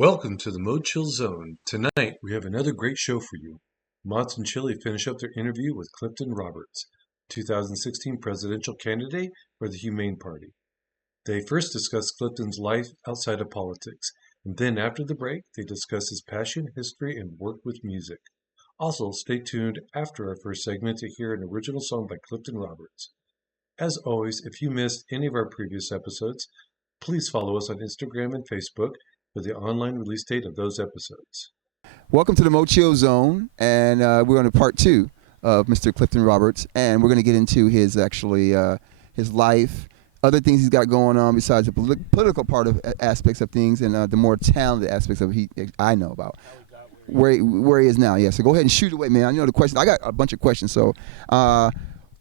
Welcome to the MoChill Zone. Tonight we have another great show for you. Mott's and Chili finish up their interview with Clifton Roberts, 2016 presidential candidate for the Humane Party. They first discuss Clifton's life outside of politics, and then after the break, they discuss his passion, history, and work with music. Also, stay tuned after our first segment to hear an original song by Clifton Roberts. As always, if you missed any of our previous episodes, please follow us on Instagram and Facebook for the online release date of those episodes. Welcome to the MoChill Zone, and we're on to part two of Mr. Clifton Roberts, and we're going to get into his his life, other things he's got going on besides the political part of aspects of things, and the more talented aspects of I know about. Where he is now, yeah. So go ahead and shoot away, man. I know the question. I got a bunch of questions. So,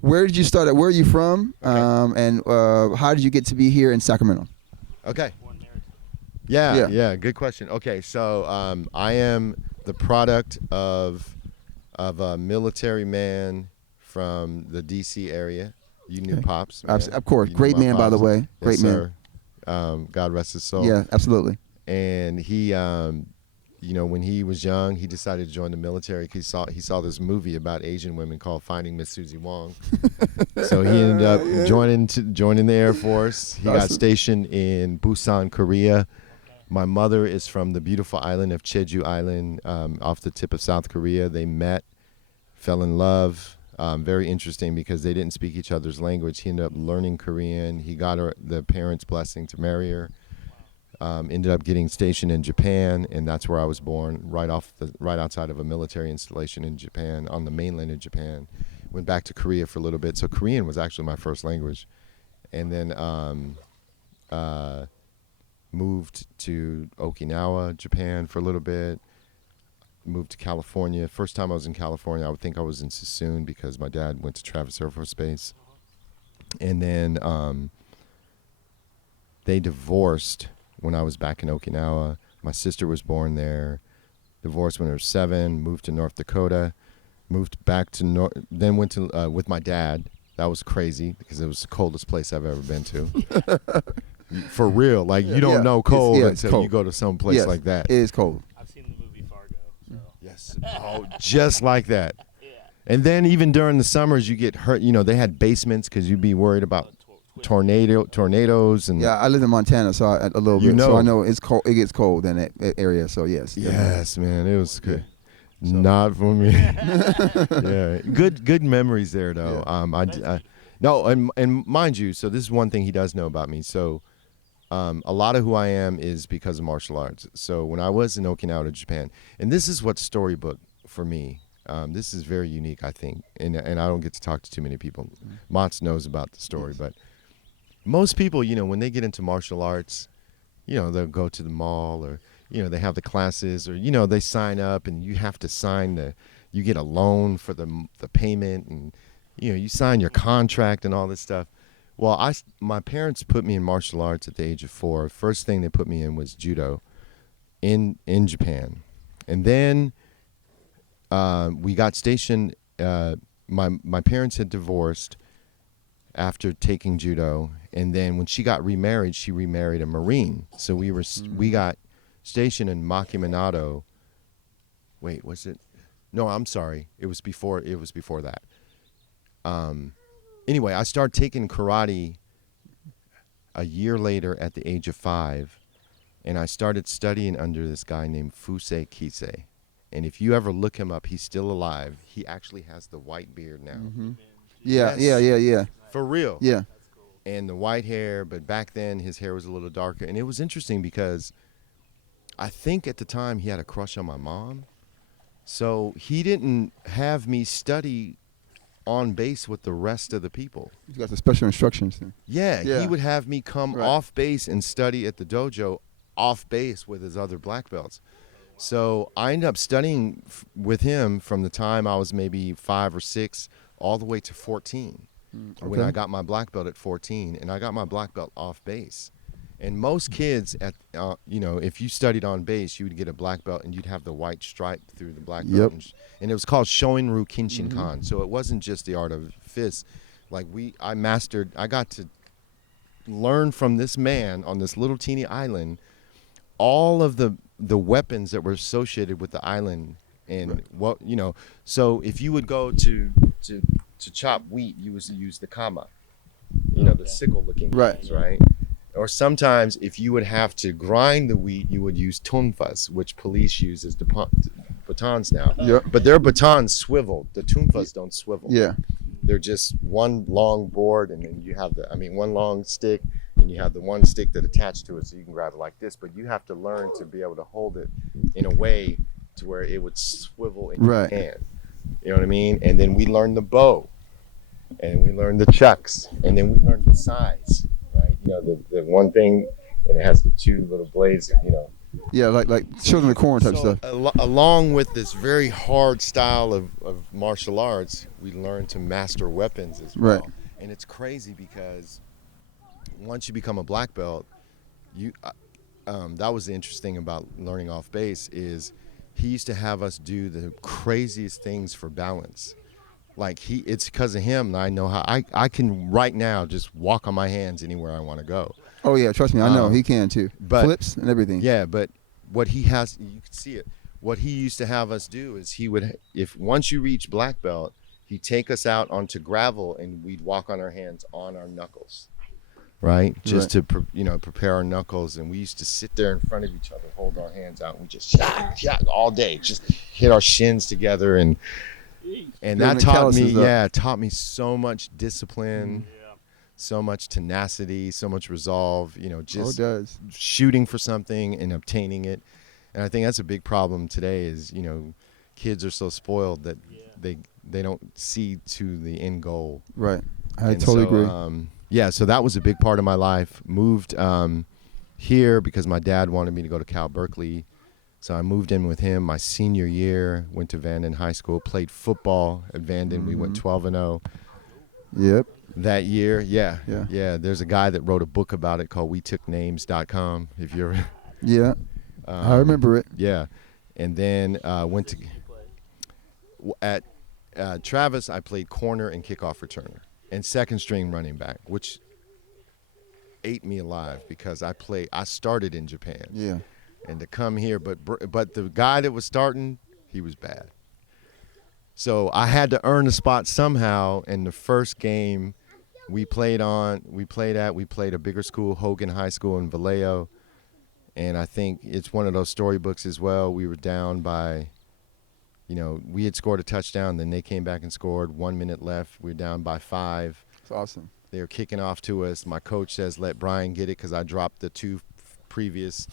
where did you start at? Where are you from? Okay. And how did you get to be here in Sacramento? Okay. Yeah. Good question. Okay, so I am the product of a military man from the D.C. area. You knew Pops, man. Of course. Great man, by the way. Great man. God rest his soul. Yeah, absolutely. And he, when he was young, he decided to join the military because he saw this movie about Asian women called Finding Miss Susie Wong. So he ended up joining the Air Force. He got stationed in Busan, Korea. My mother is from the beautiful island of Jeju Island, off the tip of South Korea. They met, fell in love. Very interesting because they didn't speak each other's language. He ended up learning Korean. He got the parents' blessing to marry her. Ended up getting stationed in Japan, and that's where I was born, right outside of a military installation in Japan, on the mainland of Japan. Went back to Korea for a little bit. So Korean was actually my first language. And then moved to Okinawa, Japan for a little bit. Moved to California. First time I was in California, I would think I was in Sassoon because my dad went to Travis Air Force Base. And then they divorced when I was back in Okinawa. My sister was born there. Divorced when I was 7. Moved to North Dakota. Moved back to then went to with my dad. That was crazy because it was the coldest place I've ever been to. For real, like you don't know cold until cold. You go to some place like that. It is cold. I've seen the movie Fargo. So. Yes. Oh, just like that. Yeah. And then even during the summers, you get hurt. They had basements because you'd be worried about tornadoes and. Yeah, I live in Montana, so a little bit. So I know it's cold. It gets cold in that area. So yes. Yes, man, it was good. So. Not for me. Yeah, good memories there though. Yeah. No, and mind you, so this is one thing he does know about me. So. A lot of who I am is because of martial arts. So when I was in Okinawa, Japan, and this is what storybook for me. This is very unique, I think, and I don't get to talk to too many people. Mats knows about the story, but most people, when they get into martial arts, they'll go to the mall or, they have the classes or, they sign up and you have to sign you get a loan for the payment and, you sign your contract and all this stuff. Well, my parents put me in martial arts at the age of 4. First thing they put me in was judo in Japan. And then we got stationed. My parents had divorced after taking judo. And then when she got remarried, she remarried a Marine. So we got stationed in Makiminato. Wait, was it? No, I'm sorry. It was before that. Anyway, I started taking karate a year later at the age of 5, and I started studying under this guy named Fusei Kisei. And if you ever look him up, he's still alive. He actually has the white beard now. Mm-hmm. Yeah, yes. yeah. For real. Yeah. And the white hair, but back then his hair was a little darker. And it was interesting because I think at the time he had a crush on my mom. So he didn't have me study on base with the rest of the people. You got the special instructions. Yeah, he would have me come off base and study at the dojo off base with his other black belts. So I ended up studying with him from the time I was maybe 5 or 6 all the way to 14 when I got my black belt at 14, and I got my black belt off base. And most kids, if you studied on base, you would get a black belt and you'd have the white stripe through the black belt. Yep. And it was called Shoin-Ryu Kinshinkan. So it wasn't just the art of fists. Like I got to learn from this man on this little teeny island all of the the weapons that were associated with the island and what So if you would go to chop wheat, you would use the kama, the sickle-looking things, right? Or sometimes if you would have to grind the wheat, you would use tunfas, which police use as batons now. Yep. But their batons swivel. The tunfas don't swivel. Yeah. They're just one long board, and then you have one long stick, and you have the one stick that attached to it, so you can grab it like this. But you have to learn to be able to hold it in a way to where it would swivel in your hand. You know what I mean? And then we learned the bow, and we learned the chucks, and then we learned the size. Right, the one thing, and it has the two little blades, Yeah, like children of the corn type stuff. Along with this very hard style of martial arts, we learn to master weapons as well. Right. And it's crazy because once you become a black belt, that was the interesting about learning off base is he used to have us do the craziest things for balance. Like it's because of him that I know how I can right now just walk on my hands anywhere I want to go. Oh yeah, trust me, I know he can too. But flips and everything. Yeah, but what he has, you can see it. What he used to have us do is if once you reach black belt, he'd take us out onto gravel and we'd walk on our hands on our knuckles, right? Just to prepare our knuckles, and we used to sit there in front of each other, hold our hands out, and we just shot all day, just hit our shins together and. And that taught me so much discipline, so much tenacity, so much resolve, just shooting for something and obtaining it. And I think that's a big problem today is, kids are so spoiled that they don't see to the end goal. Right. I totally agree. So that was a big part of my life. Moved here because my dad wanted me to go to Cal Berkeley. So I moved in with him my senior year, went to Vanden High School, played football at Vanden. We went 12-0. Yep. That year, yeah. There's a guy that wrote a book about it called WeTookNames.com. If you ever. Yeah. I remember it. Yeah, and then went to at Travis. I played corner and kickoff returner and second string running back, which ate me alive because I started in Japan. Yeah. And to come here, but the guy that was starting, he was bad. So I had to earn a spot somehow. And the first game we played a bigger school, Hogan High School in Vallejo. And I think it's one of those storybooks as well. We were down by, we had scored a touchdown. Then they came back and scored. 1 minute left. We were down by 5. That's awesome. They were kicking off to us. My coach says, let Brian get it because I dropped the 2 previous,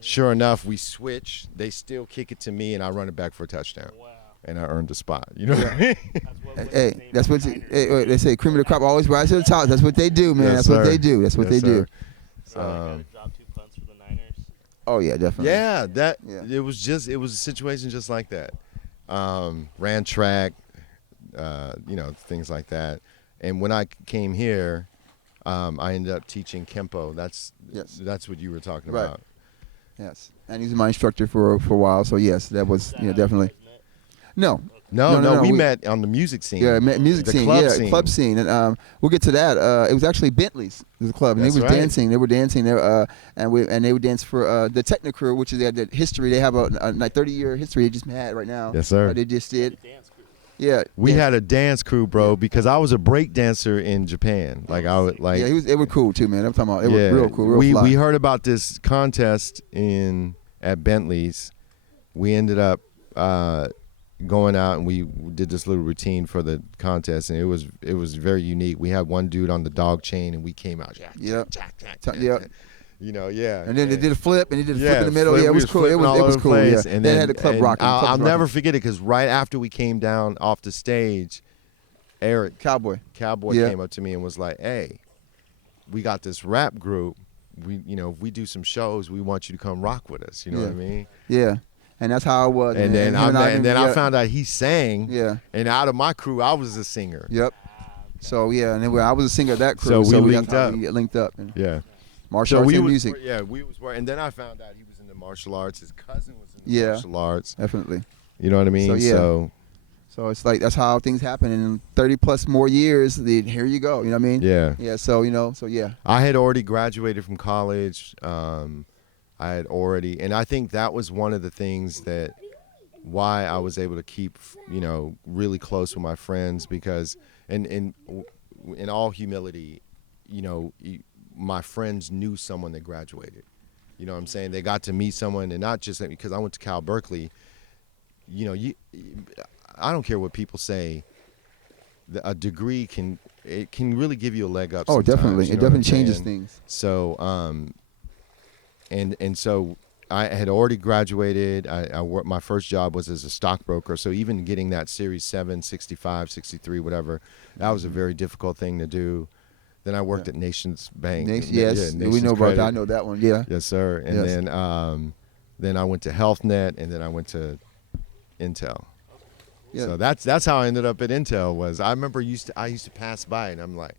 Sure enough, we switch. They still kick it to me, and I run it back for a touchdown. Wow. And I earned a spot. You know what I mean? Hey, that's what they say. Cream of the crop always rise to the top. That's what they do, man. That's what they do. That's what they do. Drop 2 punts for the Niners. Oh yeah, definitely. Yeah, it was a situation just like that. Ran track, things like that. And when I came here, I ended up teaching Kempo. That's what you were talking about. Yes, and he's my instructor for a while. So yes, that was definitely. No, we met on the music scene. Yeah, music scene. Club scene, and we'll get to that. It was actually Bentley's the club, and dancing. They were dancing there, and they would dance for the Techno Crew, which is the history. They have a 30-year history. They just had right now. Yes, sir. They just did. Yeah, we had a dance crew, bro, because I was a break dancer in Japan. Like I would like. Yeah, they were cool too, man. I'm talking about it was real cool. Real fly. We heard about this contest at Bentley's. We ended up going out and we did this little routine for the contest, and it was very unique. We had one dude on the dog chain, and we came out. And then they did a flip, and he did a flip in the middle. Yeah, it was cool. It was cool. Yeah. And they had the club rocking. I'll never forget it because right after we came down off the stage, Eric Cowboy came up to me and was like, "Hey, we got this rap group. If we do some shows, we want you to come rock with us." You know what I mean? Yeah. And that's how it was. And then I found out he sang. Yeah. And out of my crew, I was a singer. Yep. So and then I was a singer of that crew. So we linked up. Yeah. Martial arts and music. And then I found out he was into martial arts. His cousin was into martial arts. Definitely. You know what I mean? So it's like that's how things happen. And in 30 plus more years, here you go. You know what I mean? Yeah. Yeah. So I had already graduated from college. I had already, and I think that was one of the things that why I was able to keep, really close with my friends, because, and in all humility, my friends knew someone that graduated. You know what I'm saying? They got to meet someone, and not just because I went to Cal Berkeley. I don't care what people say. A degree can really give you a leg up. Oh, sometimes, definitely. It definitely changes things. So, and so I had already graduated. My first job was as a stockbroker. So even getting that Series 7, 65, 63, whatever, that was a very difficult thing to do. Then I worked at Nations Bank. Yes, we know about that. I know that one. Yeah. Yes, sir. And then I went to HealthNet, and then I went to Intel. Yeah. So that's how I ended up at Intel. Was I remember I used to pass by, and I'm like,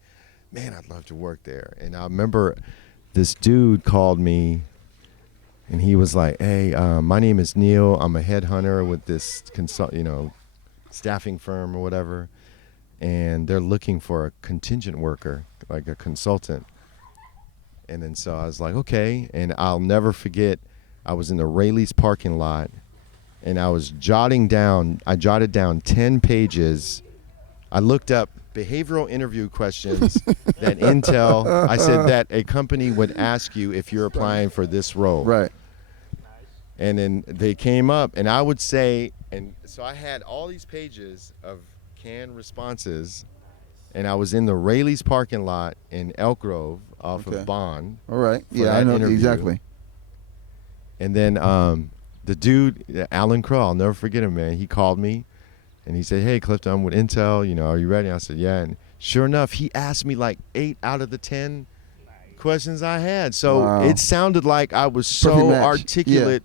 man, I'd love to work there. And I remember this dude called me, and he was like, hey, my name is Neil. I'm a headhunter with this staffing firm or whatever, and they're looking for a contingent worker, like a consultant. And then so I was like, okay. And I'll never forget, I was in the Rayleigh's parking lot, and I jotted down 10 pages. I looked up behavioral interview questions that Intel, I said that a company would ask you if you're applying for this role. Right. And then they came up, and I would say, and so I had all these pages of canned responses, and I was in the Rayleigh's parking lot in Elk Grove off of Bond. All right. Yeah, I know exactly. And then the dude, Alan Crow, I'll never forget him, man. He called me, and he said, hey, Clifton, I'm with Intel. Are you ready? I said, yeah. And sure enough, he asked me like 8 out of the 10 questions I had. So it sounded like I was so articulate.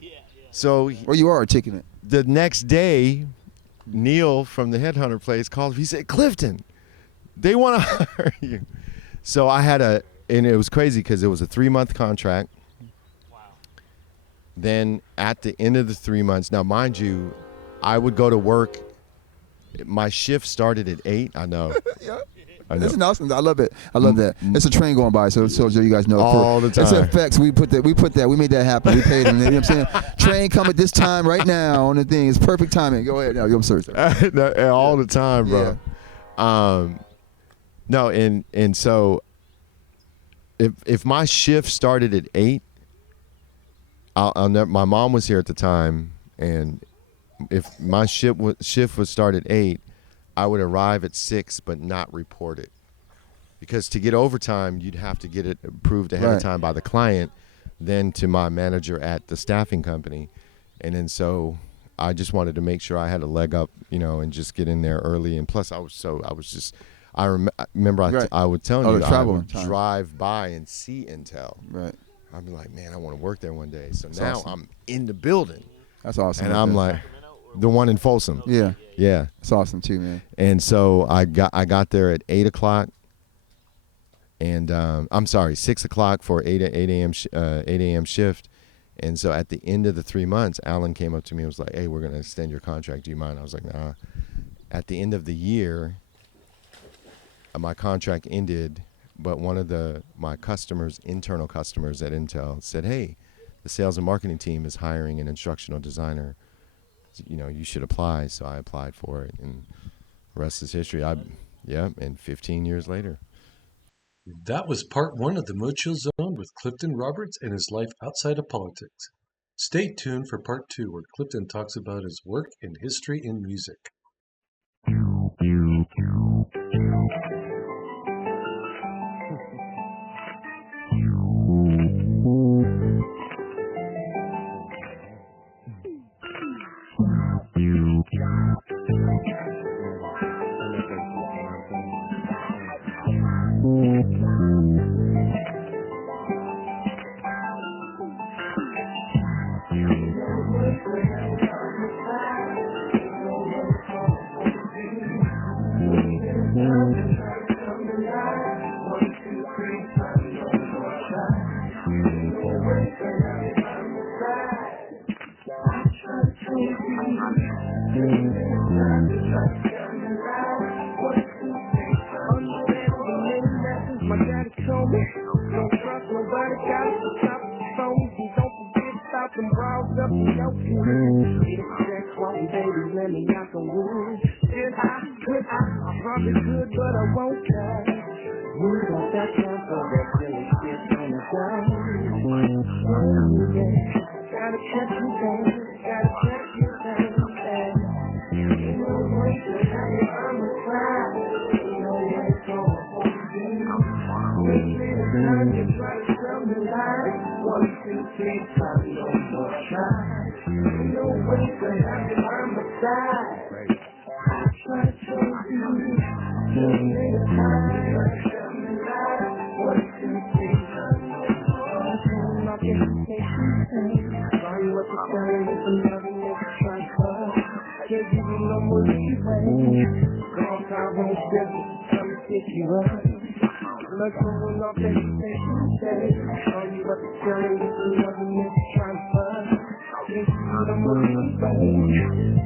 Yeah. So you are articulate. The next day, Neil from the Headhunter place called me. He said, Clifton, they want to hire you. So I had and it was crazy because it was a 3-month contract. Wow. Then at the end of the 3 months, now mind you, I would go to work. My shift started at 8. I know. Yeah. I know. That's awesome. I love it. I love that. It's a train going by, so you guys know. All the time. It's effects. We put that. We made that happen. We paid them. You know what I'm saying? Train come at this time right now on the thing. It's perfect timing. Go ahead. No, I'm sorry. All the time, bro. Yeah. No, and so if my shift started at 8, I'll never, my mom was here at the time, and if my shift would start at 8, I would arrive at 6 but not report it, because to get overtime you'd have to get it approved ahead of time by the client, then to my manager at the staffing company, and then so I just wanted to make sure I had a leg up, and just get in there early. And plus I remember I would tell you I would drive by and see Intel. Right. I'd be like, man, I want to work there one day. So that's now awesome. I'm in the building. That's awesome. And I'm like, the one in Folsom. Yeah. Yeah. That's awesome too, man. And so I got there at 8 o'clock, and I'm sorry, 6 o'clock for 8 a.m. shift. And so at the end of the 3 months, Alan came up to me and was like, hey, we're going to extend your contract. Do you mind? I was like, nah. At the end of the year, my contract ended, but one of my customers, internal customers at Intel, said, hey, the sales and marketing team is hiring an instructional designer. You should apply. So I applied for it, and the rest is history. And 15 years later. That was part 1 of the MoChill Zone with Clifton Roberts and his life outside of politics. Stay tuned for part 2, where Clifton talks about his work and history in music. some walls up in your feet. It's sex, one baby, let me knock the wood. Could I probably could, but I won't try. You got that time for that silly shit on the ground. Gotta catch you down, gotta catch you down. Ain't no way to have you on the side. Ain't no way to hold you. Make me the time you try to tell me lies. 1, 2, 3, try no more try. Ain't no way to have you on the side. I try to show you. Give me the time you try to tell me lies. 1, 2, 3, try no more. I'm not getting patient. Sorry what you're saying, it's a loving that you try to cut. Can't give you no more leeway. Cause I won't step it, come and pick you up. Look going off that you say. Sorry what you're saying, it's a loving that you try to cut. Can't give you no more leeway.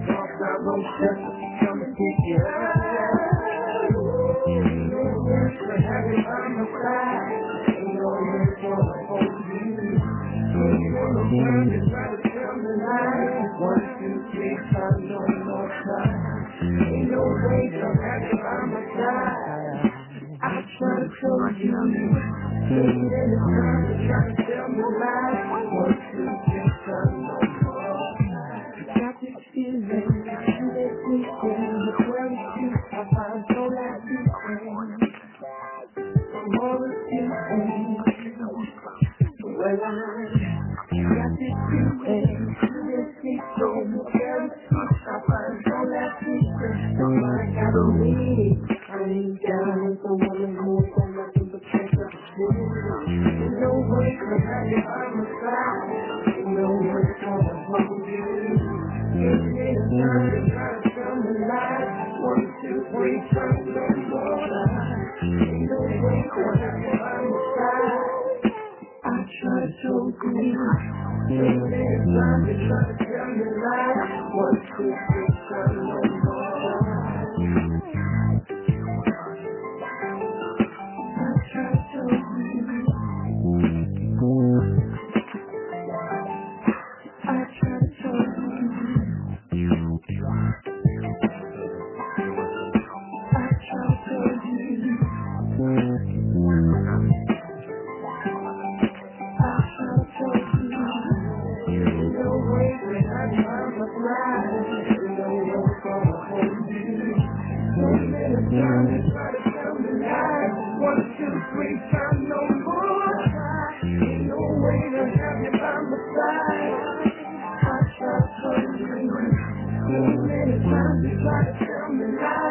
Cause I won't step it, come and pick you up. Ain't no words to have it on my side. Ain't no words for the whole you. Ain't no time to try to tell me lies. 1, 2, 3, try no more time. Ain't no way to have you by my side. I try to show you. Ain't any time to try to tell me lies. 1, 2, 3, try no more. Got this feeling, you make me feel the way you I find so like you from all the things. Well, I got this feeling, you make me feel the way I find so like you. So I gotta leave. I need down with a woman who is so nothing but chase up the city. There's no way to have you by my side. There's no way to hold you. Give me the time to try to tell me lies. 1, 2, 3, try no more lies. Ain't no way to have you by my side. I try to show you. Give me the time to try to tell me lies. 1, 2, 3, try no more lies. I try to show you. I try to show you. Try to tell me lies.